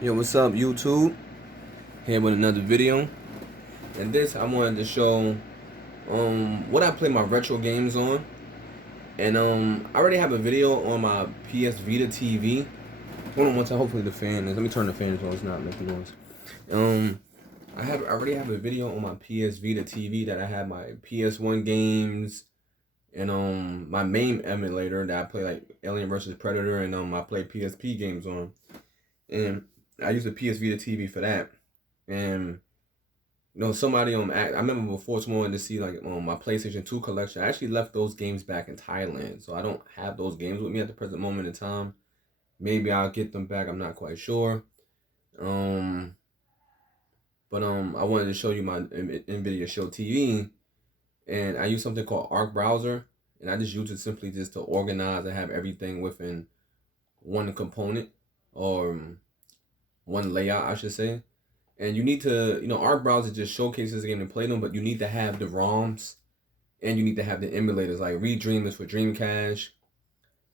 Yo, what's up, YouTube? Here with another video. And this, I wanted to show what I play my retro games on. And I already have a video on my PS Vita TV. Hold on one time. Hopefully the fan is. Let me turn the fan on. It's not making noise. Um, I already have a video on my PS Vita TV that I have my PS1 games and my main emulator that I play like Alien vs Predator, and I play PSP games on. And I use a PS Vita TV for that. And somebody I remember before someone wanted to see like my PlayStation 2 collection. I actually left those games back in Thailand, so I don't have those games with me at the present moment in time. Maybe I'll get them back. I'm not quite sure. Um, I wanted to show you my Nvidia Shield TV, and I use something called Arc Browser, and I just use it simply just to organize and have everything within one component or one layout, I should say. And you need to, our browser just showcases the game and play them, but you need to have the ROMs and you need to have the emulators. Like Redream is for Dreamcast,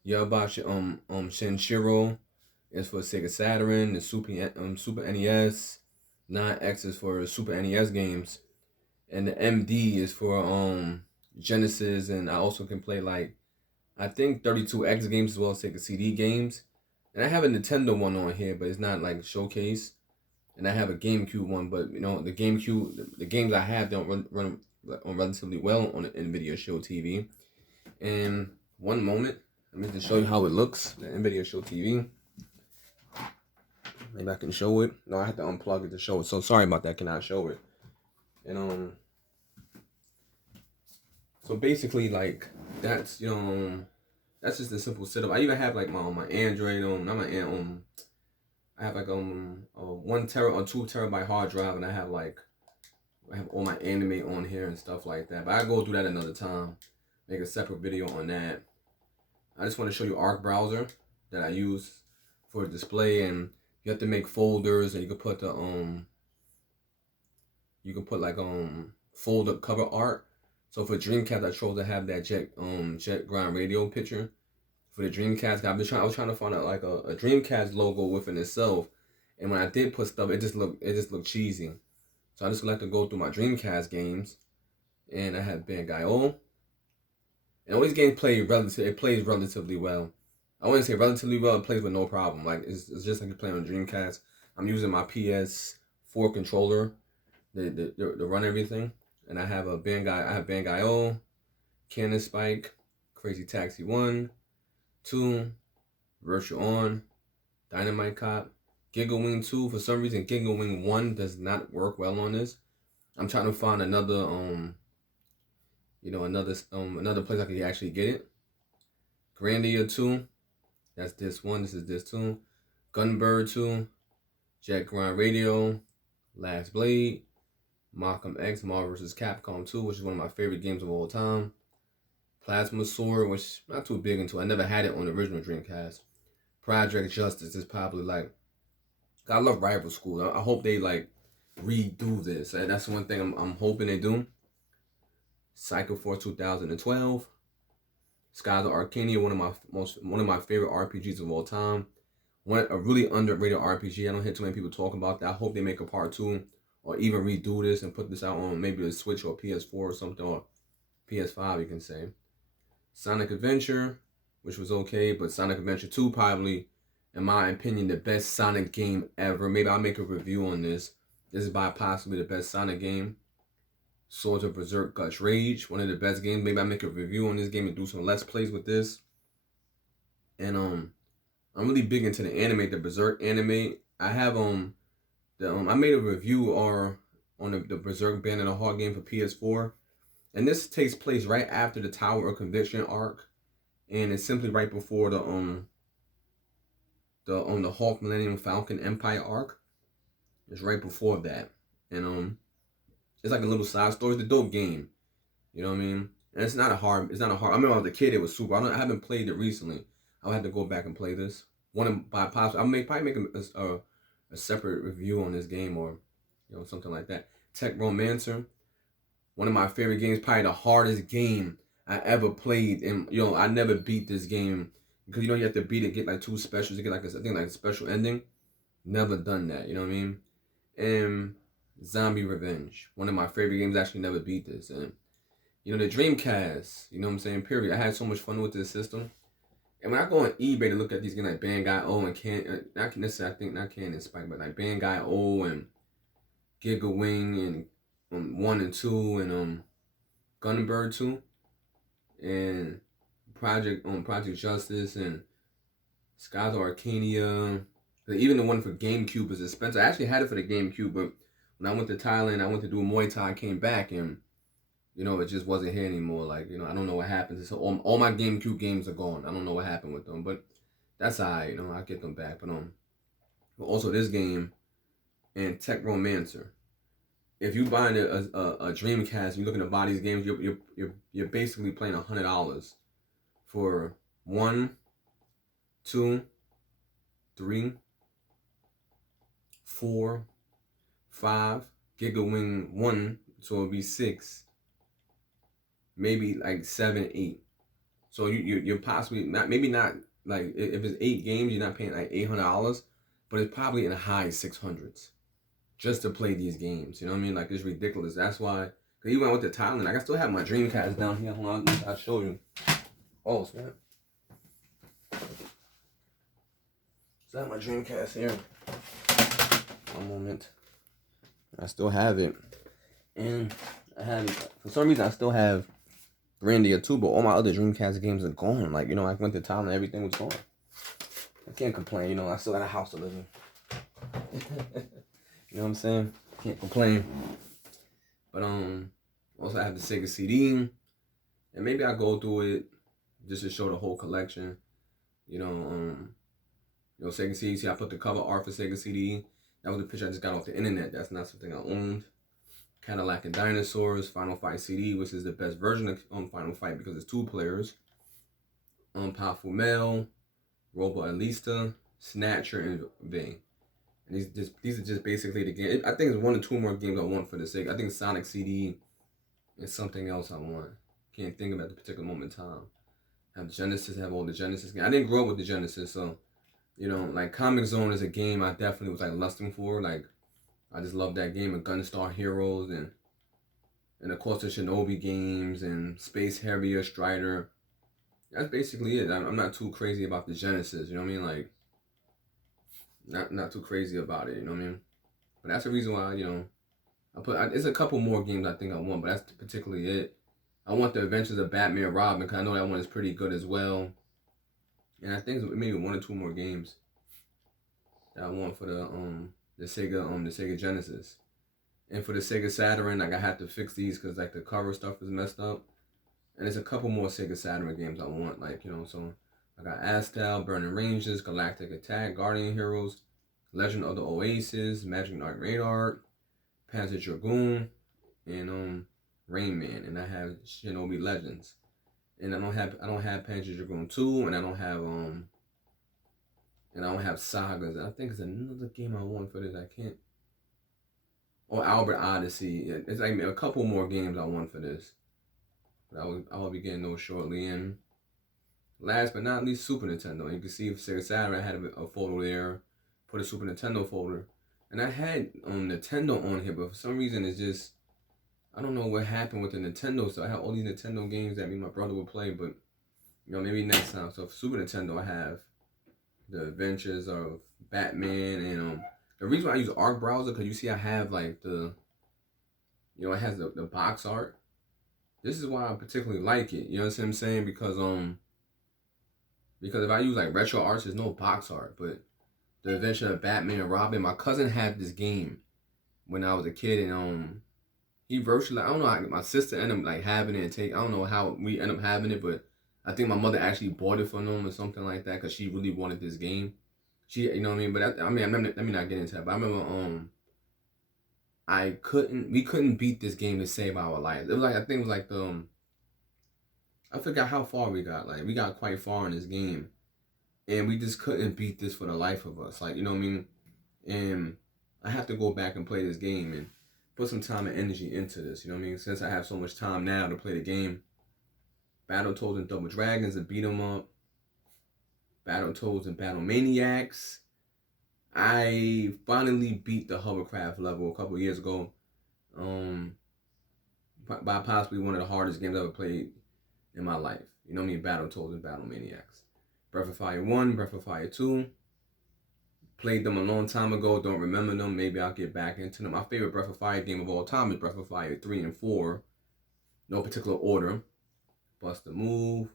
Yabashi Shenshiro is for Sega Saturn, the Super NES, 9X is for Super NES games, and the MD is for Genesis, and I also can play like I think 32X games as well as Sega CD games. And I have a Nintendo one on here, but it's not like showcase, and I have a GameCube one, but the GameCube, the games I have don't run on relatively well on the Nvidia Shield TV. And one moment, let me just show you how it looks. The Nvidia Shield TV. Maybe I can show it. No, I have to unplug it to show it. So sorry about that. Cannot show it. And so basically like that's that's just a simple setup. I even have like my Android not my I have like a 2 terabyte hard drive, and I have all my anime on here and stuff like that. But I go through that another time, make a separate video on that. I just want to show you Arc Browser that I use for display, and you have to make folders, and you can put like folder cover art. So for Dreamcast, I chose to have that Jet Grind Radio picture. For the Dreamcast, I was trying to find out like a Dreamcast logo within itself, and when I did put stuff, it just looked cheesy. So I just like to go through my Dreamcast games, and I have Bang-I-O, and all these games plays relatively well. I wouldn't say relatively well; it plays with no problem. Like it's just like you play on Dreamcast. I'm using my PS4 controller to run everything, and I have Bang-I-O, Cannon Spike, Crazy Taxi 1, 2, Virtual On, Dynamite Cop, Giga Wing 2. For some reason, Giga Wing 1 does not work well on this. I'm trying to find another another place I can actually get it. Grandia 2, that's this one. This is this 2. Gunbird 2, Jet Grind Radio, Last Blade, Malcolm X, Marvel vs. Capcom 2, which is one of my favorite games of all time. Plasma Sword, which I'm not too big into. I never had it on the original Dreamcast. Project Justice is probably like, I love Rival School. I hope they like redo this. And that's one thing I'm hoping they do. Psycho Force 2012. Skies of Arcadia, one of my favorite RPGs of all time. A really underrated RPG. I don't hear too many people talking about that. I hope they make a part 2 or even redo this and put this out on maybe a Switch or PS4 or something, or PS5 you can say. Sonic Adventure, which was okay, but Sonic Adventure 2 probably, in my opinion, the best Sonic game ever. Maybe I'll make a review on this. This is by possibly the best Sonic game. Swords of Berserk Guts Rage, one of the best games. Maybe I'll make a review on this game and do some Let's Plays with this. And I'm really big into the anime, the Berserk anime. I have I made a review on the Berserk Band and a Hard game for PS4. And this takes place right after the Tower of Conviction arc, and it's simply right before the Hawk Millennium Falcon Empire arc. It's right before that, and it's like a little side story. It's a dope game, you know what I mean? And it's not a hard. I remember when I was a kid, it was super. I haven't played it recently. I'll have to go back and play this. Probably make a separate review on this game, or something like that. Tech Romancer, one of my favorite games, probably the hardest game I ever played. And I never beat this game because you have to beat it, get like 2 specials to get like I think like a special ending. Never done that. You know what I mean? And Zombie Revenge, one of my favorite games. Actually, never beat this. And the Dreamcast. You know what I'm saying? Period. I had so much fun with this system. And when I go on eBay to look at these games like Bandai O and not necessarily, I think not Can and Spike, but like Bandai O and Giga Wing and 1 and 2 and Gunbird 2 and Project Justice and Skies of Arcadia. Even the one for GameCube is expensive. I actually had it for the GameCube, but when I went to Thailand, I went to do a Muay Thai, came back, and it just wasn't here anymore. Like, I don't know what happened. So all my GameCube games are gone. I don't know what happened with them, but that's alright. I'll get them back. But also this game and Tech Romancer. If you buy a Dreamcast, you're looking to buy these games, you're basically playing $100 for 1, 2, 3, 4, 5, Giga Wing 1, so it'll be 6, maybe like 7, 8. So you're possibly not like if it's 8 games, you're not paying like $800, but it's probably in the high 600s just to play these games. You know what I mean? Like, it's ridiculous. That's why. Cause even when I went to Thailand, like, I still have my Dreamcast down here. Hold on, I'll show you. Oh, snap. So I have my Dreamcast here. One moment. I still have it. And for some reason, I still have Grandia 2, but all my other Dreamcast games are gone. Like, I went to Thailand, everything was gone. I can't complain. I still got a house to live in. You know what I'm saying? Can't complain. But also I have the Sega CD, and maybe I'll go through it just to show the whole collection. Sega CD. See, I put the cover art for Sega CD. That was a picture I just got off the internet. That's not something I owned. Cadillac and Dinosaurs, Final Fight CD, which is the best version of Final Fight because it's 2 players. Powerful Male, Robo Alista, Snatcher, and Ving. And these are just basically the game. I think it's 1 or 2 more games I want for the Sega. I think Sonic CD and something else I want. Can't think of it at the particular moment in time. I have Genesis, I have all the Genesis games. I didn't grow up with the Genesis, so like Comic Zone is a game I definitely was like lusting for. Like, I just love that game of Gunstar Heroes and of course the Shinobi games and Space Harrier, Strider. That's basically it. I'm not too crazy about the Genesis, you know what I mean? Like, not too crazy about it, you know what I mean? But that's the reason why, it's a couple more games I think I want, but that's particularly it. I want the Adventures of Batman and Robin, because I know that one is pretty good as well. And I think it's maybe 1 or 2 more games that I want for the Sega Genesis. And for the Sega Saturn, like, I have to fix these because like the cover stuff is messed up. And there's a couple more Sega Saturn games I want, like, so I got Astal, Burning Rangers, Galactic Attack, Guardian Heroes, Legend of the Oasis, Magic Knight Radar, Panzer Dragoon, and Rain Man, and I have Shinobi Legends. And I don't have Panzer Dragoon 2, and I don't have Sagas. I think it's another game I want for this. I can't. Oh, Albert Odyssey. It's like a couple more games I want for this. But I will be getting those shortly. And last but not least, Super Nintendo. You can see Sega Saturn, I had a folder there. Put a Super Nintendo folder. And I had Nintendo on here, but for some reason it's just, I don't know what happened with the Nintendo. So I have all these Nintendo games that me and my brother would play, but maybe next time. So for Super Nintendo, I have the Adventures of Batman, and the reason why I use Arc Browser, because you see I have like it has the box art. This is why I particularly like it. You know what I'm saying? Because if I use like Retro Arts, there's no box art. But the Adventure of Batman and Robin, my cousin had this game when I was a kid, and he virtually, I don't know how my sister ended up like having it and I don't know how we ended up having it, but I think my mother actually bought it for them or something like that because she really wanted this game. She, you know what I mean? But let me not get into that. But I remember we couldn't beat this game to save our lives. It was like, I think it was like I forgot how far we got. Like, we got quite far in this game, and we just couldn't beat this for the life of us. Like, you know what I mean? And I have to go back and play this game and put some time and energy into this. You know what I mean? Since I have so much time now to play the game. Battletoads and Double Dragons and beat 'em up. Battletoads and Battle Maniacs. I finally beat the hovercraft level a couple years ago. Um, by possibly one of the hardest games I ever played in my life. You know what I mean? Battletoads and Battle Maniacs. Breath of Fire 1, Breath of Fire 2. Played them a long time ago, don't remember them. Maybe I'll get back into them. My favorite Breath of Fire game of all time is Breath of Fire 3 and 4. No particular order. Bust a Move,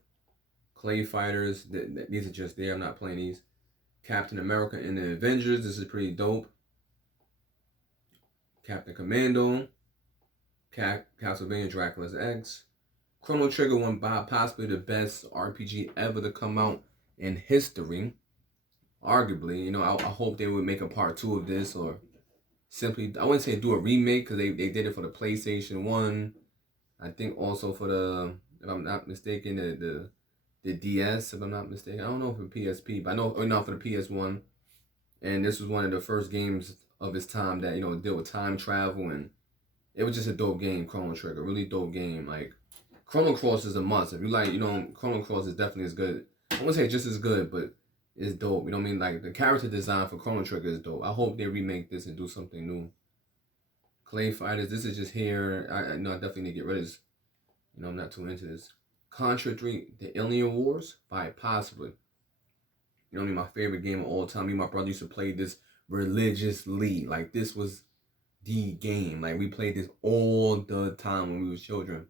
Clay Fighters. These are just there. I'm not playing these. Captain America and the Avengers. This is pretty dope. Captain Commando. Castlevania Dracula's X. Chrono Trigger won by possibly the best RPG ever to come out in history. Arguably, you know, I hope they would make a part 2 of this, or simply, I wouldn't say do a remake, because they did it for the PlayStation 1. I think also for the, if I'm not mistaken, the DS, if I'm not mistaken. I don't know for PSP, but I know, or not for the PS1. And this was one of the first games of its time that, you know, deal with time travel, and it was just a dope game, Chrono Trigger. Really dope game. Like, Chrono Cross is a must. If you like, you know, Chrono Cross is definitely as good. I wouldn't say just as good, but it's dope. You know what I mean? Like, the character design for Chrono Trigger is dope. I hope they remake this and do something new. Clay Fighters, this is just here. I know I definitely need to get rid of this. You know, I'm not too into this. Contra 3, The Alien Wars, by possibly. You know what I mean? My favorite game of all time. Me and my brother used to play this religiously. Like, this was the game. Like, we played this all the time when we was children.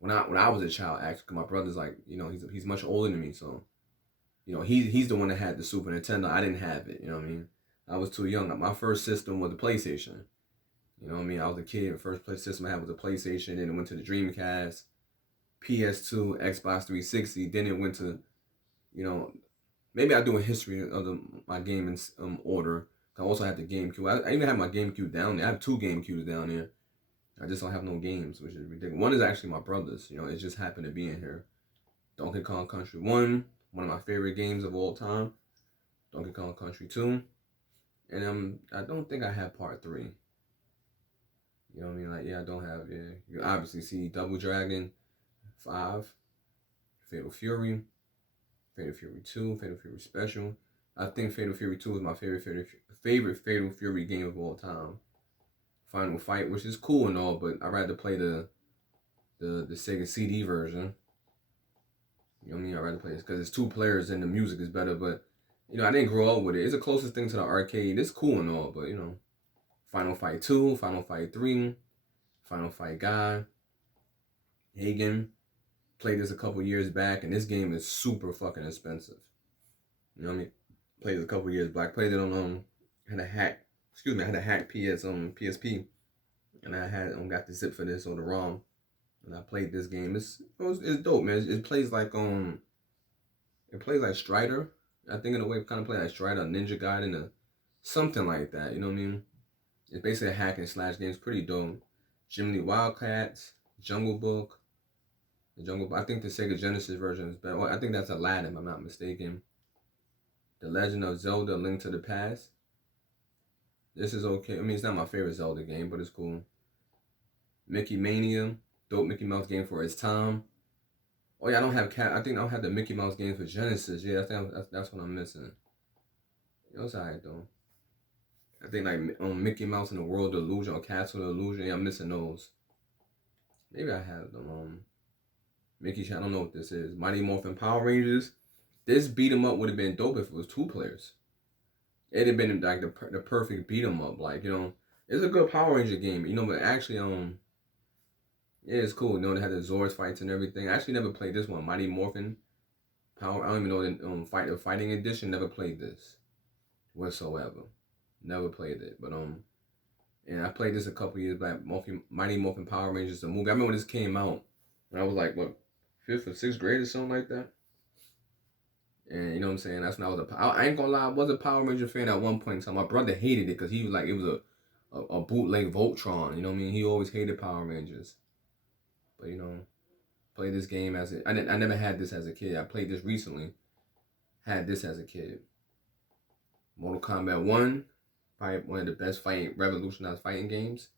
When I was a child, actually, cause my brother's like, you know, he's much older than me, so, you know, he's the one that had the Super Nintendo. I didn't have it. You know what I mean? I was too young. My first system was the PlayStation. You know what I mean? I was a kid. The first system I had was a PlayStation. Then it went to the Dreamcast, PS2, Xbox 360. Then it went to, you know, maybe I'll do a history of my gaming order. I also had the GameCube. I even have my GameCube down there. I have 2 GameCubes down there. I just don't have no games, which is ridiculous. One is actually my brother's. You know, it just happened to be in here. Donkey Kong Country 1, one of my favorite games of all time. Donkey Kong Country 2. And I don't think I have part 3. You know what I mean? Like, yeah, I don't have, yeah. You can obviously see Double Dragon 5, Fatal Fury, Fatal Fury 2, Fatal Fury Special. I think Fatal Fury 2 is my favorite Fatal Fury game of all time. Final Fight, which is cool and all, but I'd rather play the Sega CD version. You know what I mean? I'd rather play this because it's 2 players and the music is better, but, you know, I didn't grow up with it. It's the closest thing to the arcade. It's cool and all, but, you know, Final Fight 2, Final Fight 3, Final Fight Guy, Hagen. Played this a couple years back, and this game is super fucking expensive. You know what I mean? Played this a couple years back. Played it on had a hack. Excuse me, I had a hack PSP, and I had got the zip for this or the ROM, and I played this game. It's dope, man. It plays like Strider. I think in a way it kind of play like Strider, Ninja Gaiden, or something like that. You know what I mean? It's basically a hack and slash game. It's pretty dope. Jiminy Wildcats, Jungle Book. I think the Sega Genesis version is better. Well, I think that's Aladdin, if I'm not mistaken. The Legend of Zelda: Link to the Past. This is okay. I mean, it's not my favorite Zelda game, but it's cool. Mickey Mania, dope Mickey Mouse game for its time. Oh yeah, I don't have I think I don't have the Mickey Mouse game for Genesis. Yeah, I think that's what I'm missing. It was alright though. I think like Mickey Mouse and the World of Illusion or Castle of Illusion. Yeah, I'm missing those. Maybe I have them. Mickey, I don't know what this is. Mighty Morphin Power Rangers. This beat 'em up would have been dope if it was 2 players. It'd have been like the perfect beat 'em up. Like, you know, it's a good Power Ranger game. You know, but actually, yeah, it's cool. You know, they had the Zords fights and everything. I actually never played this one. Mighty Morphin Power. I don't even know the fighting edition. Never played this whatsoever. Never played it. But and I played this a couple years back. Mighty Morphin Power Rangers, the movie. I remember when this came out. And I was like, what, 5th or 6th grade or something like that. And you know what I'm saying? That's when I was I ain't gonna lie, I was a Power Ranger fan at one point in time. My brother hated it because he was like, it was a bootleg Voltron. You know what I mean? He always hated Power Rangers. But, you know, played this game I never had this as a kid. I played this recently. Had this as a kid. Mortal Kombat 1, probably one of the best revolutionized fighting games.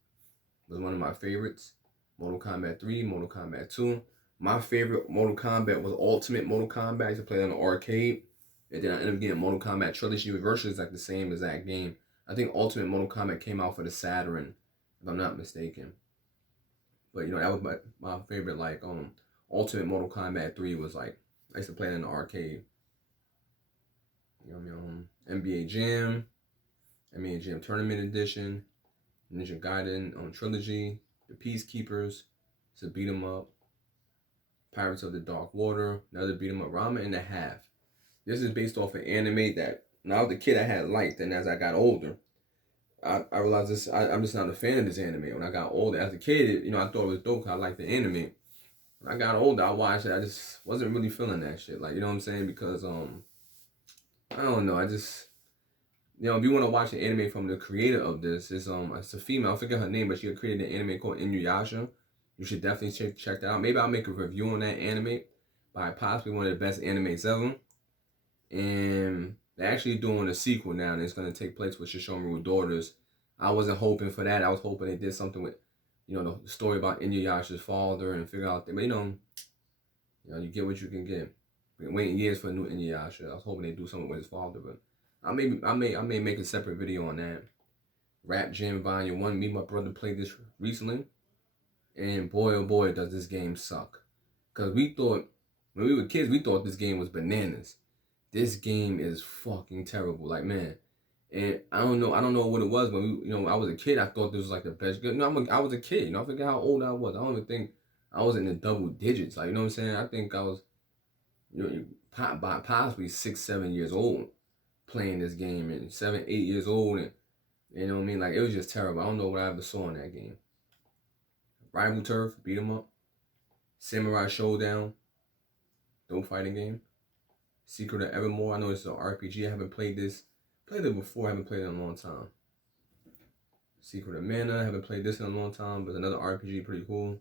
Was one of my favorites. Mortal Kombat 3, Mortal Kombat 2. My favorite Mortal Kombat was Ultimate Mortal Kombat. I used to play it on the arcade. And then I ended up getting Mortal Kombat Trilogy. Reversal is like the same exact game. I think Ultimate Mortal Kombat came out for the Saturn, if I'm not mistaken. But you know, that was my favorite. Like Ultimate Mortal Kombat 3 was like I used to play it in the arcade. You know what I mean? NBA Jam, NBA Jam Tournament Edition, Ninja Gaiden Trilogy, The Peacekeepers, it's a beat 'em up. Pirates of the Dark Water, another beat 'em up. Rama and a Half. This is based off an anime that when I was a kid I had liked, and as I got older, I realized this. I'm just not a fan of this anime. When I got older, as a kid, you know, I thought it was dope. 'Cause I liked the anime. When I got older, I watched it. I just wasn't really feeling that shit. Like, you know what I'm saying? Because I don't know. I just, you know, if you want to watch an anime from the creator of this, it's a female. I forget her name, but she created an anime called Inuyasha. You should definitely check that out. Maybe I'll make a review on that anime by possibly one of the best animes ever. And they're actually doing a sequel now, and it's going to take place with Shishomaru daughters. I wasn't hoping for that. I was hoping they did something with, you know, the story about Inuyasha's father and figure out. But you know, you get what you can get. Been waiting years for a new Inuyasha. I was hoping they do something with his father, but I may make a separate video on that. Rap Jam Volume 1. Me and my brother played this recently, and boy oh boy does this game suck. Cause we thought when we were kids, we thought this game was bananas. This game is fucking terrible. Like, man. And I don't know what it was. When I was a kid, I thought this was like the best game. No, I was a kid. You know, I forget how old I was. I don't even think I was in the double digits. Like, you know what I'm saying? I think I was, possibly 6, 7 years old playing this game, and 7, 8 years old, and you know what I mean? Like, it was just terrible. I don't know what I ever saw in that game. Rival Turf, beat 'em up. Samurai Showdown, dope fighting game. Secret of Evermore. I know it's an RPG. I haven't played this. Played it before. I haven't played it in a long time. Secret of Mana. I haven't played this in a long time, but another RPG, pretty cool.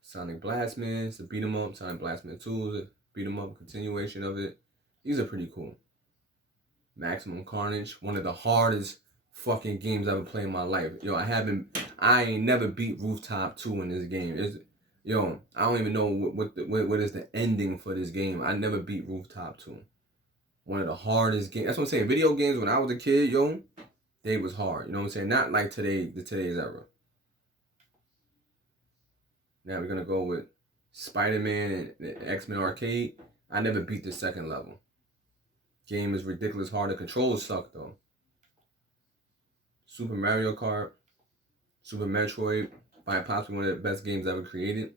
Sonic Blastman. It's a beat 'em up. Sonic Blastman 2 is a beat 'em up continuation of it. These are pretty cool. Maximum Carnage. One of the hardest fucking games I've ever played in my life. Yo, I ain't never beat Rooftop 2 in this game. I don't even know what is the ending for this game. I never beat Rooftop 2. One of the hardest games. That's what I'm saying. Video games when I was a kid, they was hard. You know what I'm saying? Not like today's era. Now we're gonna go with Spider-Man and X-Men Arcade. I never beat the second level. Game is ridiculous hard. The controls suck though. Super Mario Kart, Super Metroid, by possibly one of the best games ever created.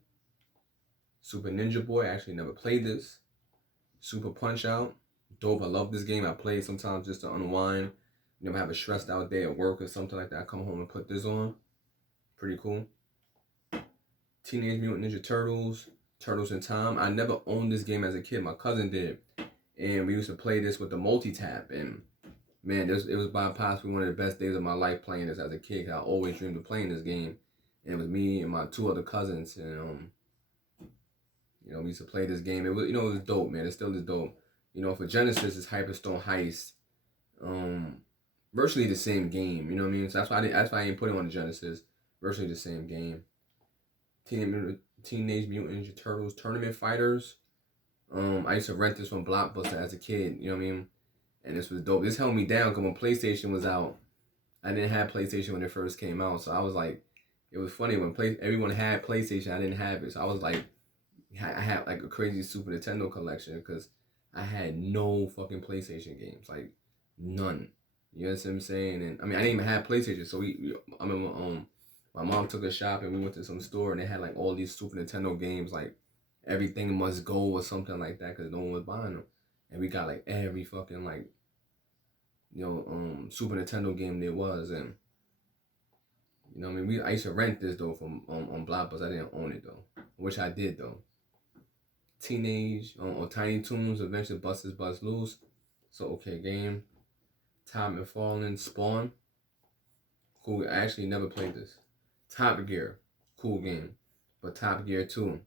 Super Ninja Boy, I actually never played this. Super Punch Out, dope. I love this game. I play it sometimes just to unwind. You know, have a stressed out day at work or something like that. I come home and put this on. Pretty cool. Teenage Mutant Ninja Turtles, Turtles in Time. I never owned this game as a kid. My cousin did. And we used to play this with the multi-tap. And man, it was by possibly one of the best days of my life playing this as a kid. I always dreamed of playing this game. And it was me and my 2 other cousins. And we used to play this game. It was, it was dope, man. It still is dope. For Genesis, it's Hyperstone Heist. Virtually the same game. You know what I mean? So that's why I didn't put it on the Genesis. Virtually the same game. Teenage Mutant Ninja Turtles Tournament Fighters. I used to rent this from Blockbuster as a kid. You know what I mean? And this was dope. This held me down because when PlayStation was out, I didn't have PlayStation when it first came out. So I was like, it was funny when everyone had PlayStation, I didn't have it. So I was like, I had like a crazy Super Nintendo collection because I had no fucking PlayStation games, like none. You know what I'm saying? And I mean, I didn't even have PlayStation. So I remember my mom took us shopping. We went to some store and they had like all these Super Nintendo games, like Everything Must Go or something like that, because no one was buying them. And we got like every fucking like Super Nintendo game there was. And I mean, I used to rent this though from on Blockbuster. I didn't own it though, which I did though. Teenage or Tiny Toons Adventure Busters Bust Loose. So okay game. Time and Fallen Spawn. Cool. I actually never played this. Top Gear. Cool game. But Top Gear 2.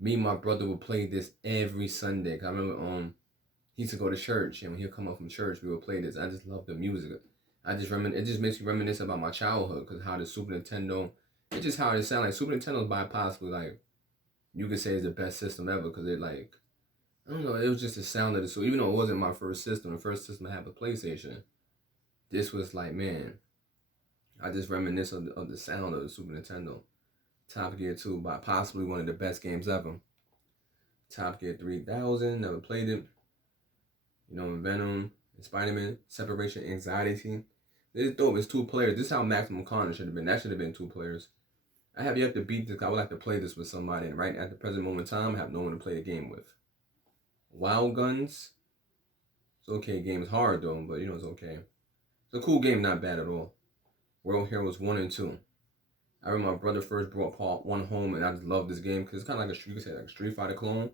Me and my brother would play this every Sunday. Cause I remember he used to go to church, and when he'd come up from church, we would play this. I just love the music. It just makes me reminisce about my childhood, cause how the Super Nintendo, it's just how it sounds like. Super Nintendo's by possibly like, you could say it's the best system ever, cause it like, I don't know. It was just the sound of it. So even though it wasn't my first system, the first system I had was PlayStation. This was like, man, I just reminisce of the sound of the Super Nintendo. Top Gear 2 by possibly one of the best games ever. Top Gear 3000, never played it. You know, Venom, and Spider-Man, Separation Anxiety. This is dope. It's 2 players. This is how Maximum Carnage should have been. That should have been 2 players. I have yet to beat this. I would like to play this with somebody. And right at the present moment in time, I have no one to play the game with. Wild Guns. It's okay. Game is hard though, but you know it's okay. It's a cool game, not bad at all. World Heroes 1 and 2. I remember my brother first brought part 1 home, and I just love this game because it's kind of like a Street Fighter clone.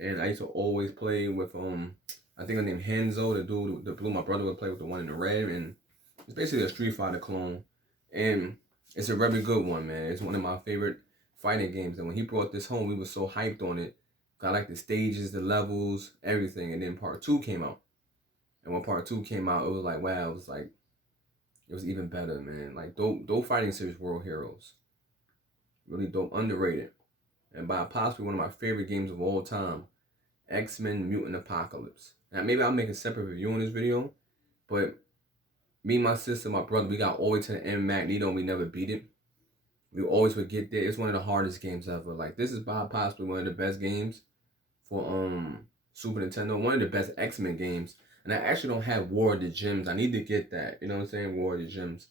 And I used to always play with I think I named Hanzo, the dude, the blue. My brother would play with the one in the red, and it's basically a Street Fighter clone. And it's a very good one, man. It's one of my favorite fighting games. And when he brought this home, we were so hyped on it. I like the stages, the levels, everything. And then part 2 came out. And when part 2 came out, it was like, wow, it was even better, man. Like, dope fighting series, World Heroes. Really dope, underrated. And by possibly one of my favorite games of all time, X-Men Mutant Apocalypse. Now, maybe I'll make a separate review on this video, but me, my sister, my brother, we got all the way to the end, Magneto, and we never beat it. We always would get there. It's one of the hardest games ever. Like, this is by possibly one of the best games for Super Nintendo. One of the best X-Men games. And I actually don't have War of the Gems. I need to get that. You know what I'm saying? War of the Gems.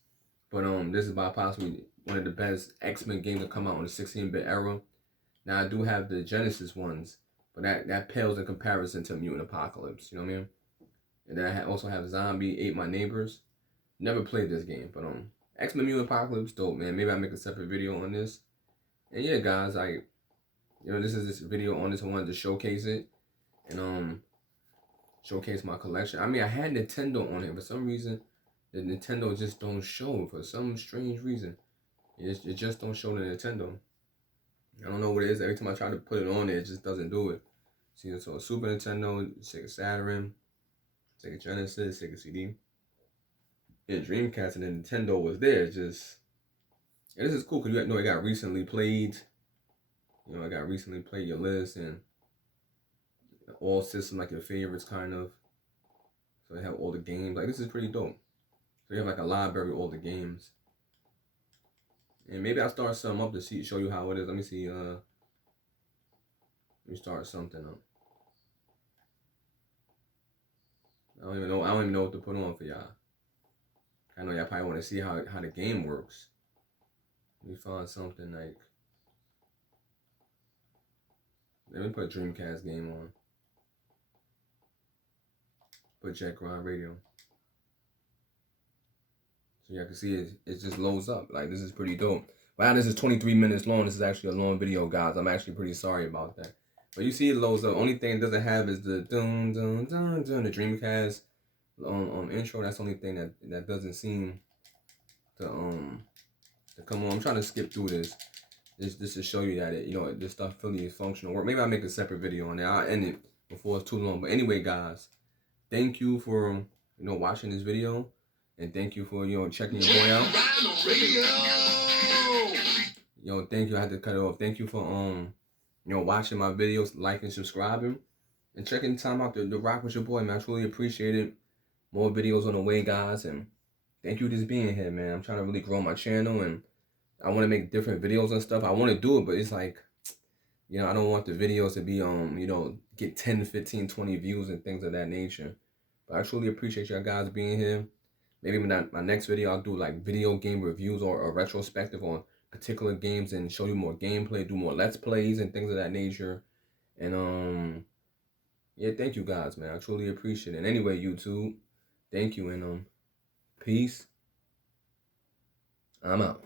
But this is by possibly one of the best X-Men games to come out in the 16-bit era. Now, I do have the Genesis ones, but that pales in comparison to Mutant Apocalypse. You know what I mean? And then I also have Zombie Ate My Neighbors. Never played this game, but X-Men Mutant Apocalypse, dope, man. Maybe I'll make a separate video on this. And yeah, guys, this is this video on this. I wanted to showcase it and showcase my collection. I mean, I had Nintendo on here. For some reason, the Nintendo just don't show. For some strange reason, it just don't show the Nintendo. I don't know what it is. Every time I try to put it on there, it just doesn't do it. See, so Super Nintendo, Sega Saturn, Sega Genesis, Sega CD, and Dreamcast, and then Nintendo was there. And this is cool because you know it got recently played. You know, I got recently played your list and all systems like your favorites, kind of. So they have all the games. Like, this is pretty dope. So you have like a library of all the games. And maybe I'll start some up to show you how it is. Let me see. Let me start something up. I don't even know what to put on for y'all. I know y'all probably want to see how the game works. Let me find something like. Let me put Dreamcast game on. Put Jack Ryan Radio. So y'all can see it just loads up. Like, this is pretty dope. Wow, this is 23 minutes long. This is actually a long video, guys. I'm actually pretty sorry about that. But you see it loads up. Only thing it doesn't have is the dun dun dun dun, the Dreamcast intro. That's the only thing that doesn't seem to come on. I'm trying to skip through this. This to show you that this stuff really is functional. Or maybe I'll make a separate video on it. I'll end it before it's too long. But anyway, guys, thank you for watching this video. And thank you for checking your boy out. Thank you. I had to cut it off. Thank you for watching my videos, liking, subscribing, and checking the time out to rock with your boy, man. I truly appreciate it. More videos on the way, guys, and thank you for just being here, man. I'm trying to really grow my channel, and I want to make different videos and stuff. I want to do it, but it's like, I don't want the videos to be get 10, 15, 20 views and things of that nature. But I truly appreciate y'all guys being here. Maybe in my next video, I'll do like video game reviews or a retrospective on particular games and show you more gameplay, do more Let's Plays and things of that nature. And yeah, thank you guys, man. I truly appreciate it. And anyway, YouTube, thank you, and peace. I'm out.